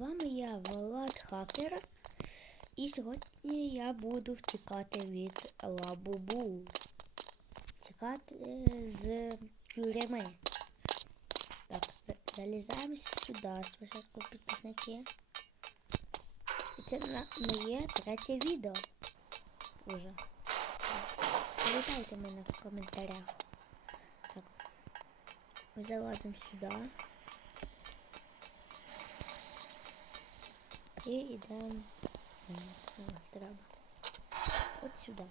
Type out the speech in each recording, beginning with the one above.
вами я Влад Хакер. І сьогодні я буду втікати від Лабубу. Тікати з тюрями. Так, залізаємо сюди, спочатку підписники. І це на моє третє відео. Уже. Привітайте мене в коментарях. Так. Залазимо сюди. І йдемо. М, о, Треба. От сюди.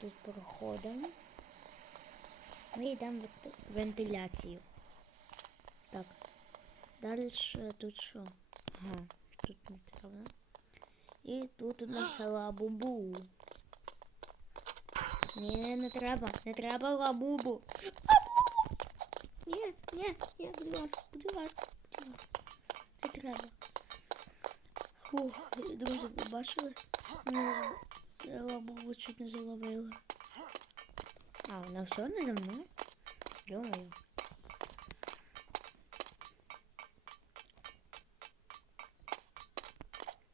Тут проходимо. Ми йдемо в вент- вентиляцію. Так. Далі тут що? Ага, тут не треба. І тут у нас лабубу. Ні, не треба, не треба лабубу. Лабубу! Ні, ні, ні, будь ласка, будь ласка, будь ласка. Не треба. Фух, друзі, ви бачили? Ну, я лабубу чуть не заловила. А, вона все не за мною? Йо-моє.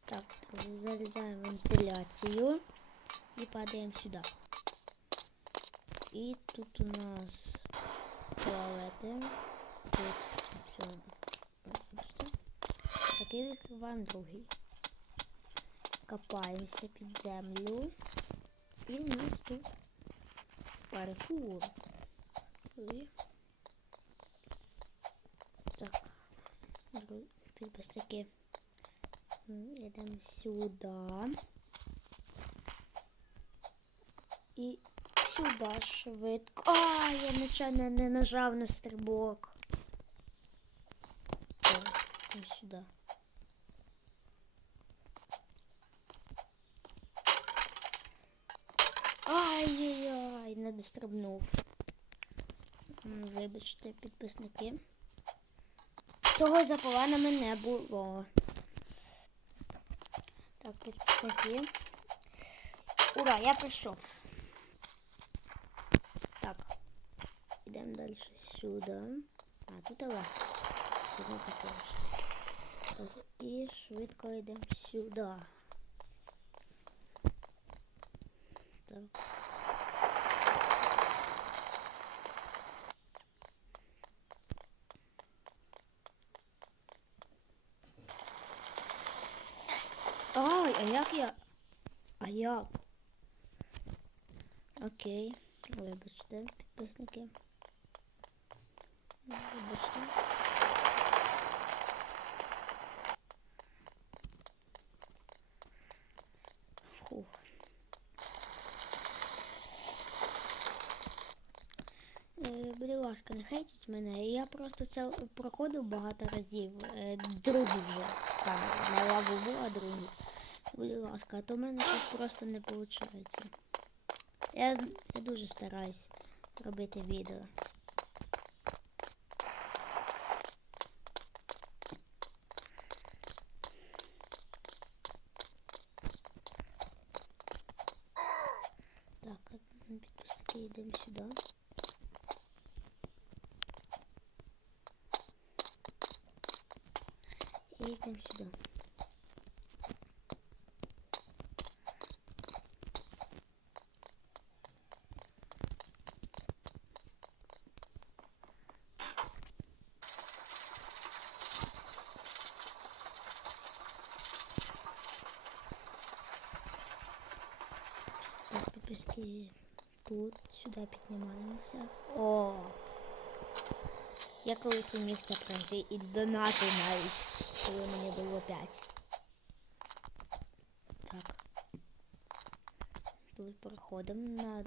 Так, залізаємо в вентиляцію і падаємо сюди. І тут у нас туалети. Тут все. бачите? І відкриваємо другий. Копаємося під землю. І у нас тут паркур. Так. Підписники. Йдемо сюди. І сюди швидко. А, я нечайно не нажав на стрибок. О, і сюди. Не. Вибачте, підписники. Цього за планами не було. Так, підписники. Ура, я прийшов. Так. Йдемо далі сюди. А, тут таке. Так, і швидко йдемо сюди. Так. Ай, а як я? А як? Окей, вибачте, підписники. Вибачте. Фух. Е, Будь ласка, не хейтіть мене. Я просто це проходив багато разів. Е, Другий вже там, не лавову, а другий. Будь ласка, а то в мене щось просто не виходить. Я, я дуже стараюсь робити відео. Так, підписки йдемо сюди. І йдемо сюди. Підписки тут, сюди піднімаємося. О! Я колись уміг це пройти і донати навіть, коли мені було 5. Так. Тут проходимо на,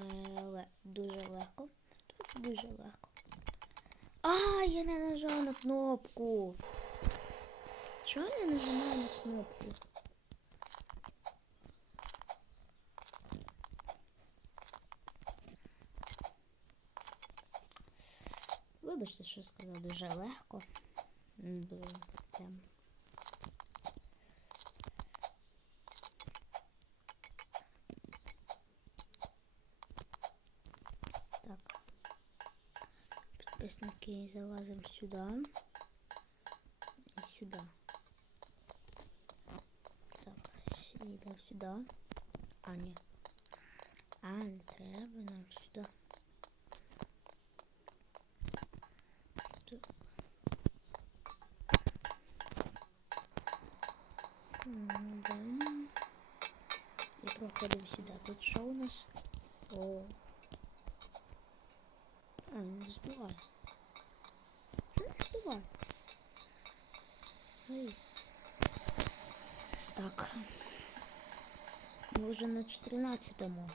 на дуже легко. Тут дуже легко. А, я не нажав на кнопку. Чого я нажимаю на кнопку? Дуже легко. Дуже. Так. Підписники залазимо сюди. сюди. Так, йдемо сюди. А, ні. А, не треба нам сюди. И проходим сюда. Тут что у нас? О. А, не сбивай. Не сбивай. Эй. Так. Мы уже на 14 -му.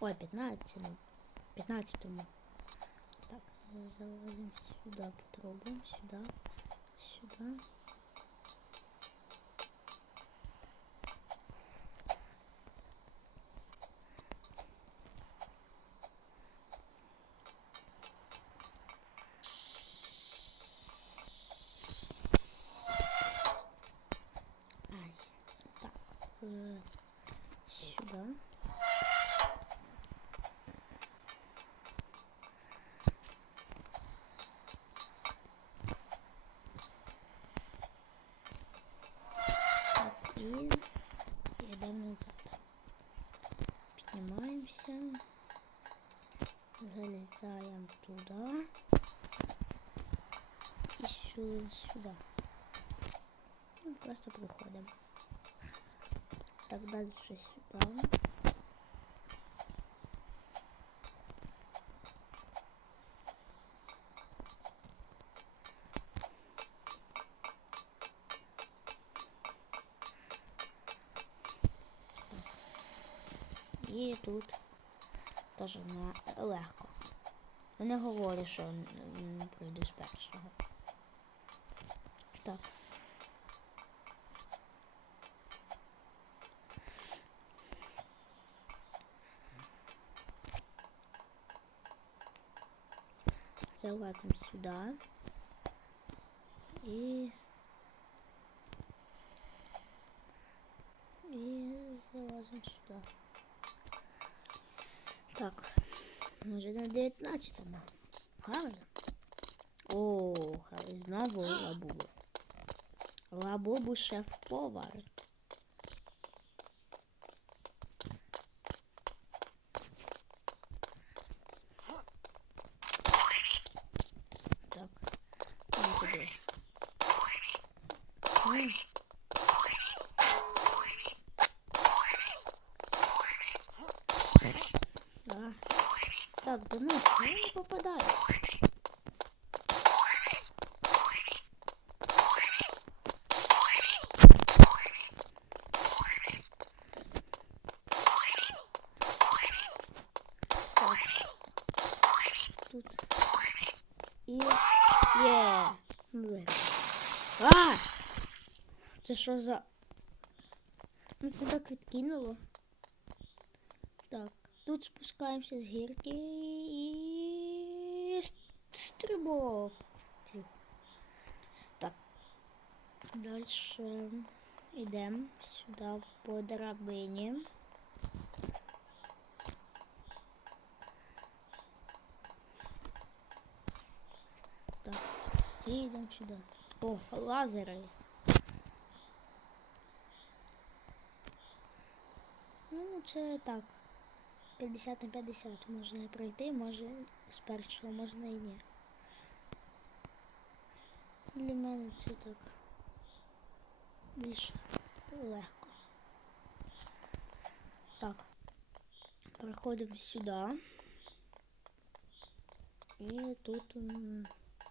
Ой, 15 -му. 15 -му. Так, заводим сюда потрогаем сюда, сюда. І сюди. сюди. Просто приходимо. Так, далі сюди. І тут теж не легко. Не говорю, що пройду з першого. так. Заладим сюда. И... И залазим сюда. Так, уже на 19 -м. Правильно? из нового обуви. Лабобу шеф-повар. Так. Ну, да. Так, да ну, не попадает. А! Це що за... Ну куди підкинуло? Так, тут спускаємося з гірки і стрибок. Так. Далі йдемо сюди по драбині. І йдемо сюди. О, лазери. Ну, це так. 50 на 50 можна пройти, може з першого, можна і ні. Для мене це так більш легко. Так. Переходимо сюди. І тут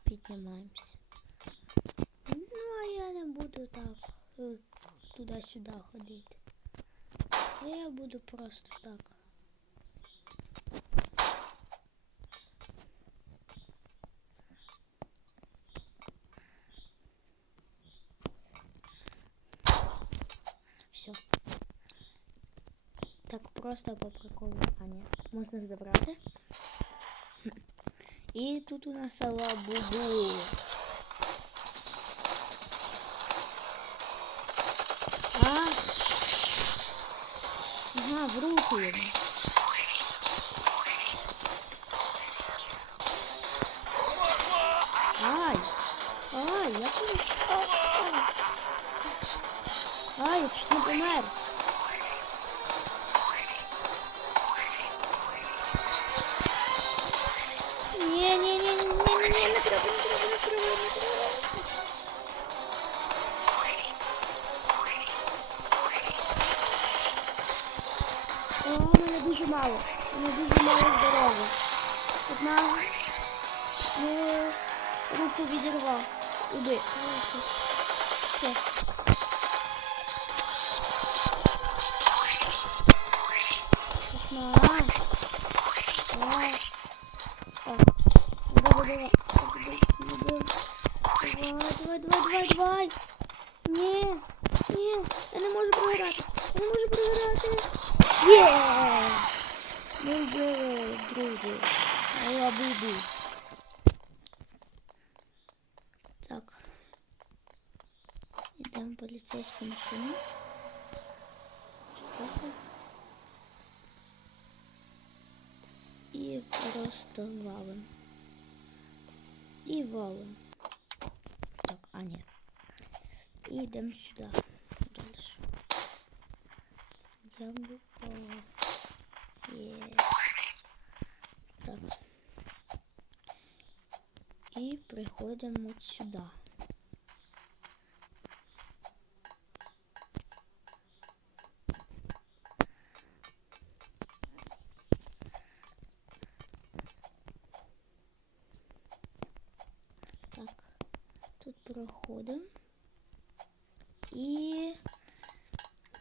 піднімаємося. Ну, а я не буду так е, туди-сюди ходити. А я буду просто так. Все. Так просто по приколу. А ні, можна забрати. E tudo nessa lua, О, мене дуже мало. Мене дуже мало здоров'я. Одна ну, руку відірвав. Іди. Все. Давай, давай, давай, давай. Ні, ні, я не можу програти. Я не можу програти. Є! Ми вбили, друзі. Я буду. Так. Йдемо в поліцейську машину. Чекайте. І просто валим. І валим. Так, а ні. І йдемо сюди. Дальше. Я бы попала. Є. Так. І приходимо от сюди. Так, тут проходимо. І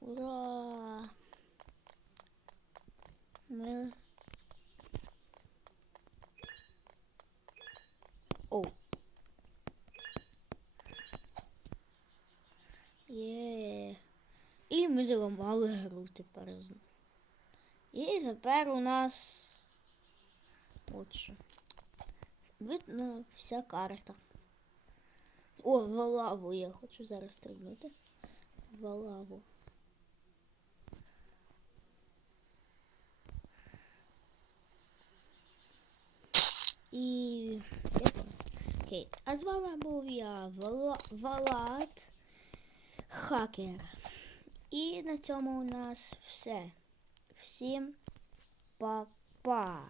Ура! Ми... Оу. Є. І ми зламали гру тепер. І тепер у нас... От що. Видно вся карта. О, в лаву я хочу зараз стрибнути. В лаву. І. Окей. А з вами був я Вала... Валат Хакер. І на цьому у нас все. Всім па-па.